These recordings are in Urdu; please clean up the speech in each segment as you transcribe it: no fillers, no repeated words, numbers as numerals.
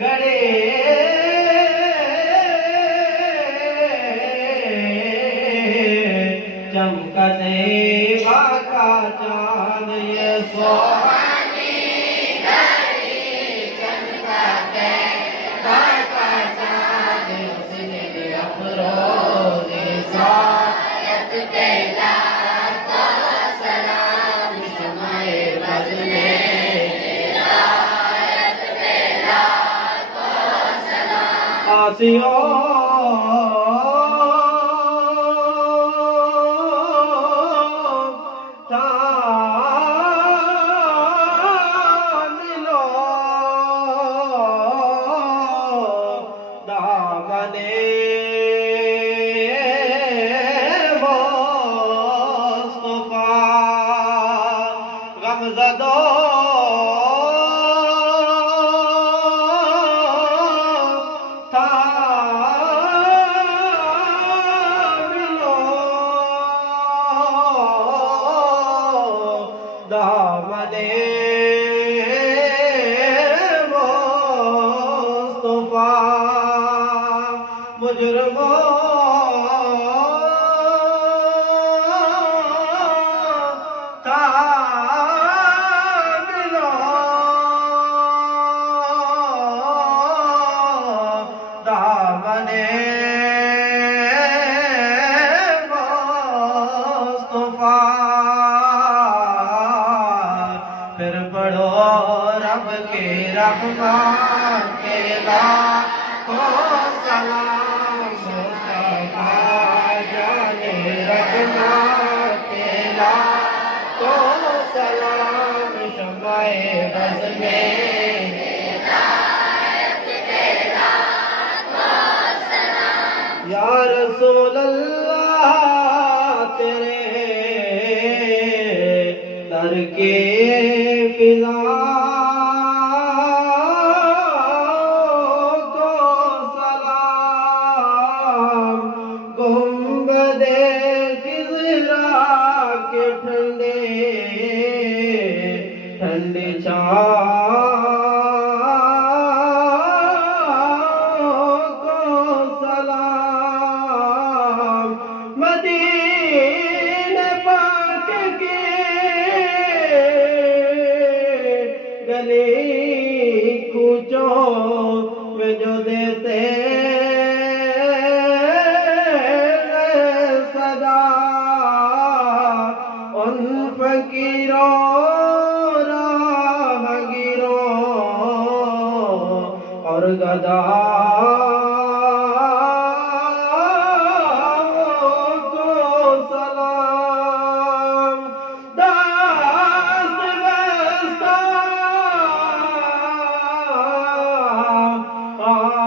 گڑے چمکتے کا چاند یہ سوہانی گھڑی چمکتے کا چاند اس نے افروز سعادت پہ لاکھوں سلام شمع بز میں ہدایت پہ لاکھوں سلام آسیوں مجرموں تابلو دامنے مصطفیٰ پھر پڑھو رب کے رحمان کے لاکھوں سلام سلام شمع بز میں ہدایت پہ لاکھوں سلام یا رسول اللہ تیرے در کے فضا کو سلام گنبد خضرا کے ٹھنڈے ٹھنڈی چھاؤں کو سلام مدینہ پاک کے گلی کوچوں میں جو دیتے صدا ان فقیروں اور گدا کو سلام دست بستہ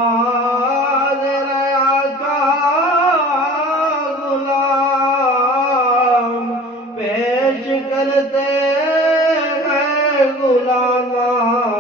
حاضر آقا غلام پیش کرتے ہیں غلاماں